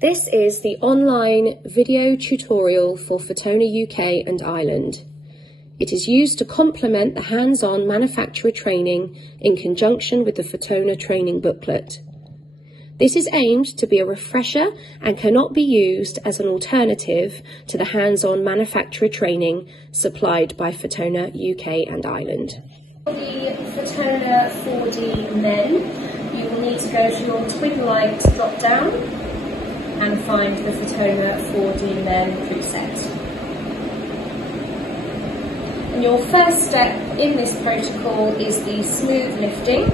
This is the online video tutorial for Fotona UK and Ireland. It is used to complement the hands-on manufacturer training in conjunction with the Fotona training booklet. This is aimed to be a refresher and cannot be used as an alternative to the hands-on manufacturer training supplied by Fotona UK and Ireland. For the Fotona 4D Men, you will need to go to your twin light drop-down and find the Fotona 4D Men preset. And your first step in this protocol is the smooth lifting,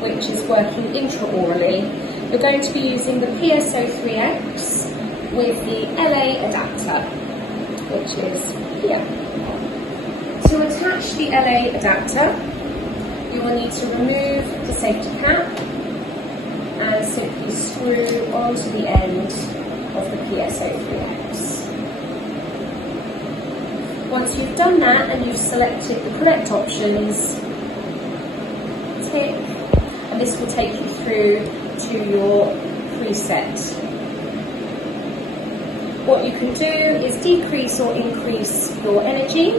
which is working intraorally. You're going to be using the PSO3X with the LA adapter, which is here. To attach the LA adapter, you will need to remove the safety cap and simply screw onto the end of the PSO3X. Once you've done that and you've selected the correct options, tick, and this will take you through to your preset. What you can do is decrease or increase your energy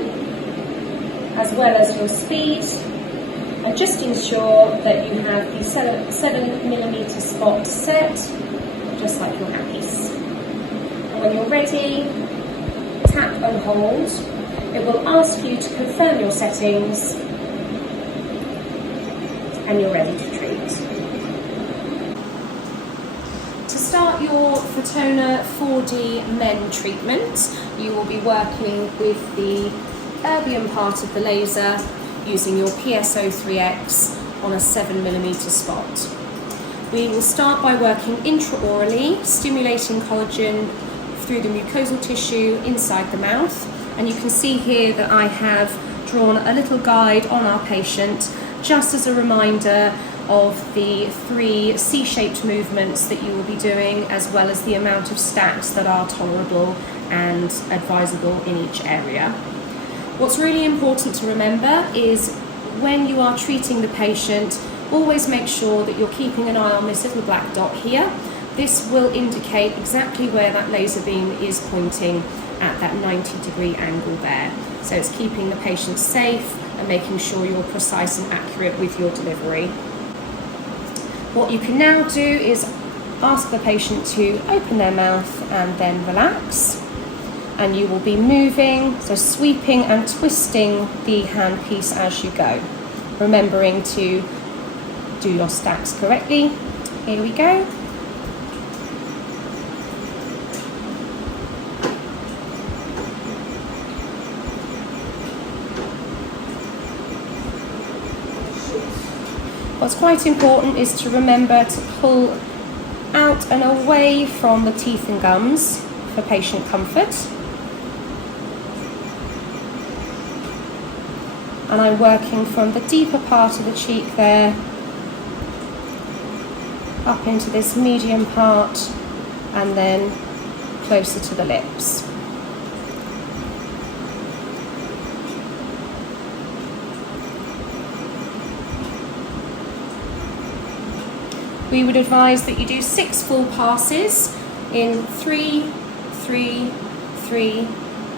as well as your speed, and just ensure that you have the 7mm spot set, just like your handpiece. And when you're ready, tap and hold. It will ask you to confirm your settings, and you're ready to treat. To start your Fotona 4D Men treatment, you will be working with the erbium part of the laser using your PSO3X on a 7mm spot. We will start by working intraorally, stimulating collagen through the mucosal tissue inside the mouth. And you can see here that I have drawn a little guide on our patient, just as a reminder of the 3 C-shaped movements that you will be doing, as well as the amount of stacks that are tolerable and advisable in each area. What's really important to remember is when you are treating the patient, always make sure that you're keeping an eye on this little black dot here. This will indicate exactly where that laser beam is pointing at that 90-degree angle there. So it's keeping the patient safe and making sure you're precise and accurate with your delivery. What you can now do is ask the patient to open their mouth and then relax. And you will be moving, so sweeping and twisting the handpiece as you go, remembering to do your stacks correctly. Here we go. What's quite important is to remember to pull out and away from the teeth and gums for patient comfort. And I'm working from the deeper part of the cheek there, up into this medium part, and then closer to the lips. We would advise that you do 6 full passes in 3, 3, 3,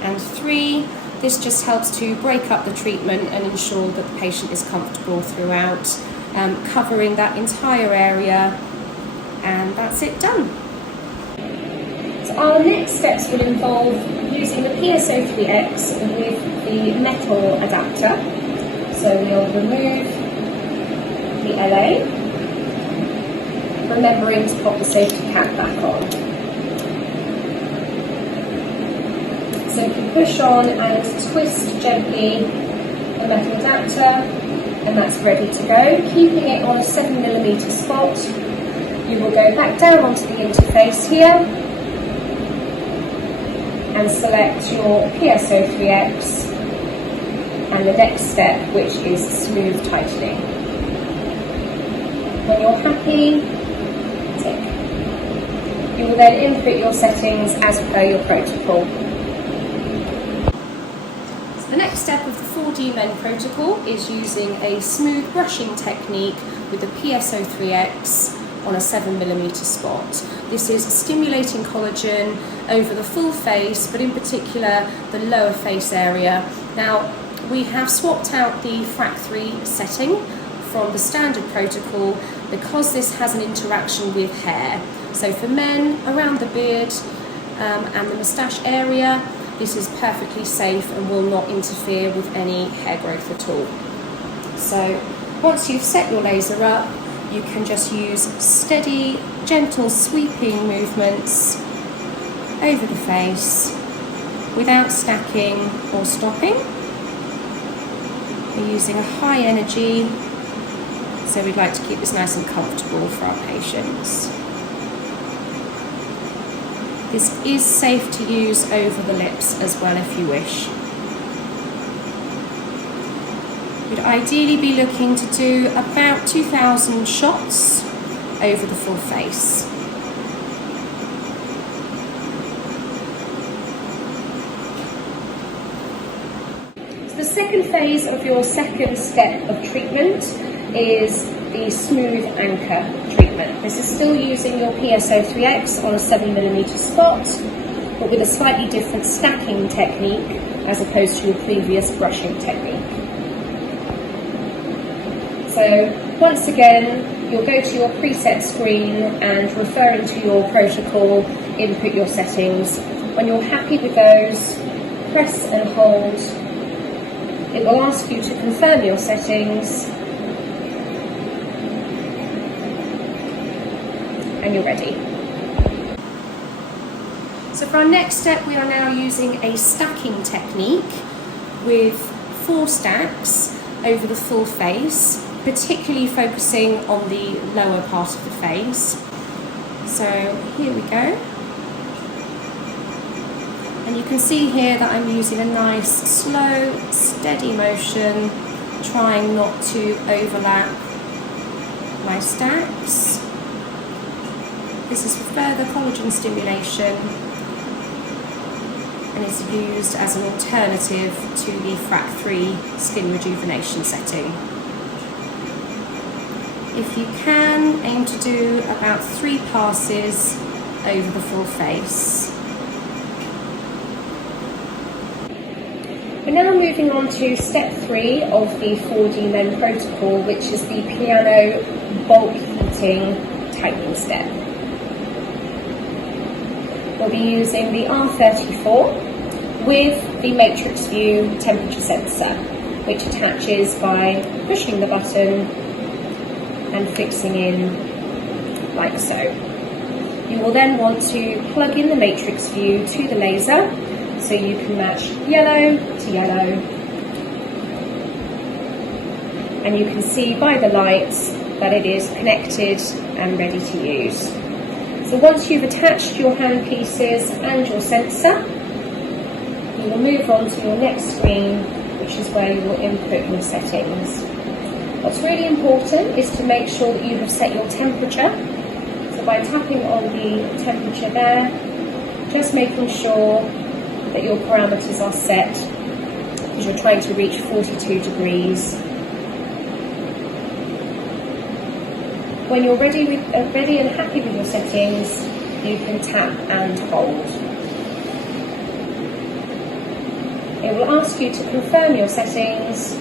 and 3. This just helps to break up the treatment and ensure that the patient is comfortable throughout, covering that entire area, and that's it done. So our next steps will involve using the PSO3X with the metal adapter. So we'll remove the LA, remembering to pop the safety cap back on. Simply push on and twist gently the metal adapter, and that's ready to go. Keeping it on a 7mm spot, you will go back down onto the interface here and select your PSO3X and the next step, which is smooth tightening. When you're happy, tick. You will then input your settings as per your protocol. The next step of the 4D Men protocol is using a smooth brushing technique with the PSO3X on a 7mm spot. This is stimulating collagen over the full face, but in particular the lower face area. Now, we have swapped out the FRAC 3 setting from the standard protocol because this has an interaction with hair. So for men, around the beard and the moustache area, this is perfectly safe and will not interfere with any hair growth at all. So once you've set your laser up, you can just use steady, gentle sweeping movements over the face without stacking or stopping. We're using a high energy, so we'd like to keep this nice and comfortable for our patients. This is safe to use over the lips as well if you wish. We'd ideally be looking to do about 2,000 shots over the full face. So the second phase of your second step of treatment is the smooth anchor treatment. This is still using your PSO3X on a 7mm spot, but with a slightly different stacking technique as opposed to your previous brushing technique. So once again, you'll go to your preset screen and referring to your protocol, input your settings. When you're happy with those, press and hold. It will ask you to confirm your settings, and you're ready. So for our next step, we are now using a stacking technique with 4 stacks over the full face, particularly focusing on the lower part of the face. So here we go. And you can see here that I'm using a nice, slow, steady motion, trying not to overlap my stacks. This is for further collagen stimulation and is used as an alternative to the FRAC 3 skin rejuvenation setting. If you can, aim to do about 3 passes over the full face. We're now moving on to step 3 of the 4D Men protocol, which is the piano bulk heating tightening step. We'll be using the R34 with the matrix view temperature sensor, which attaches by pushing the button and fixing in like so. You will then want to plug in the matrix view to the laser so you can match yellow to yellow, and you can see by the lights that it is connected and ready to use. So once you've attached your hand pieces and your sensor, you will move on to your next screen, which is where you will input your settings. What's really important is to make sure that you have set your temperature. So by tapping on the temperature there, just making sure that your parameters are set, because you're trying to reach 42 degrees. When you're ready and happy with your settings, you can tap and hold. It will ask you to confirm your settings,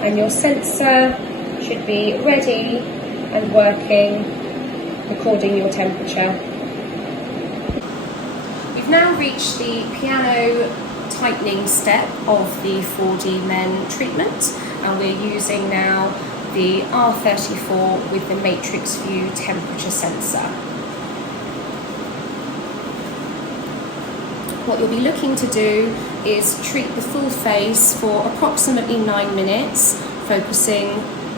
and your sensor should be ready and working, recording your temperature. We've now reached the piano tightening step of the 4D Men treatment, and we're using now the R34 with the matrix view temperature sensor. What you'll be looking to do is treat the full face for approximately 9 minutes, focusing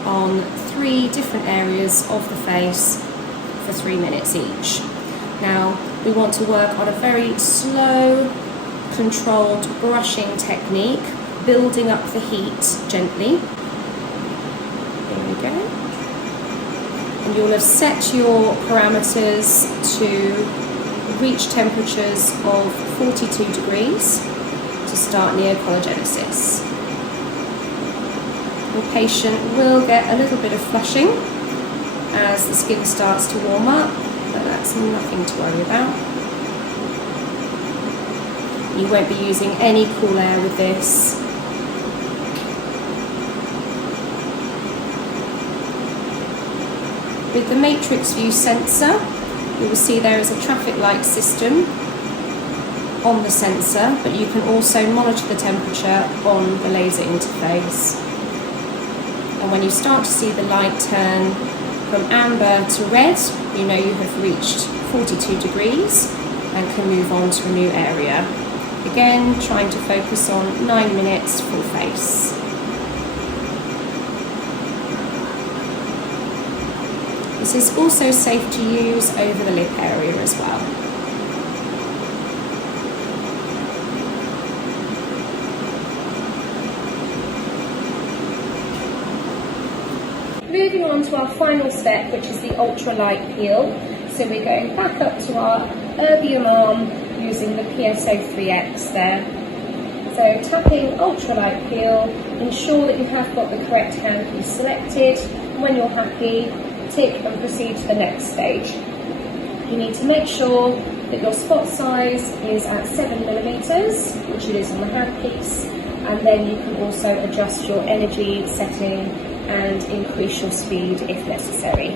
on 3 different areas of the face for 3 minutes each. Now, we want to work on a very slow, controlled brushing technique, building up the heat gently. There we go. And you'll have set your parameters to reach temperatures of 42 degrees to start neocollagenesis. Your patient will get a little bit of flushing as the skin starts to warm up, but that's nothing to worry about. You won't be using any cool air with this. With the matrix view sensor, you will see there is a traffic light system on the sensor, but you can also monitor the temperature on the laser interface. And when you start to see the light turn from amber to red, you know you have reached 42 degrees and can move on to a new area. Again, trying to focus on 9 minutes full face. This is also safe to use over the lip area as well. Moving on to our final step, which is the ultralight peel. So we're going back up to our erbium arm using the PSO3X there. So tapping ultralight peel, ensure that you have got the correct handpiece selected. When you're happy, tick and proceed to the next stage. You need to make sure that your spot size is at 7mm, which it is on the handpiece, and then you can also adjust your energy setting and increase your speed if necessary.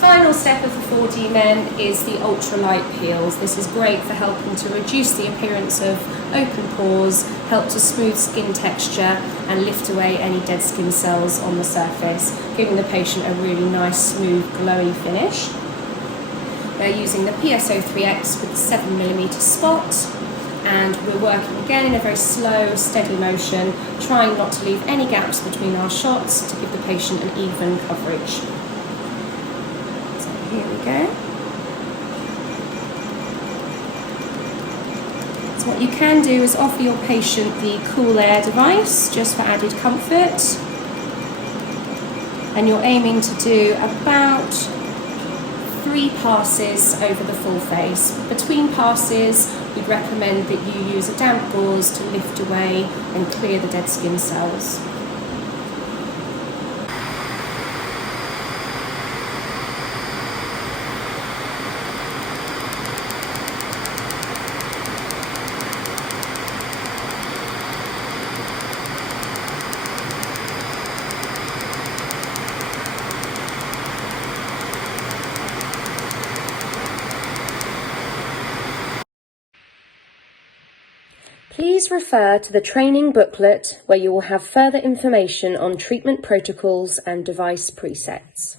Final step of the 4D Men is the ultralight peels. This is great for helping to reduce the appearance of open pores, help to smooth skin texture and lift away any dead skin cells on the surface, giving the patient a really nice, smooth, glowy finish. They're using the PSO3X with the 7mm spot, and we're working again in a very slow, steady motion, trying not to leave any gaps between our shots to give the patient an even coverage. So here we go. So what you can do is offer your patient the cool air device just for added comfort, and you're aiming to do about 3 passes over the full face. Between passes, we'd recommend that you use a damp gauze to lift away and clear the dead skin cells. Please refer to the training booklet where you will have further information on treatment protocols and device presets.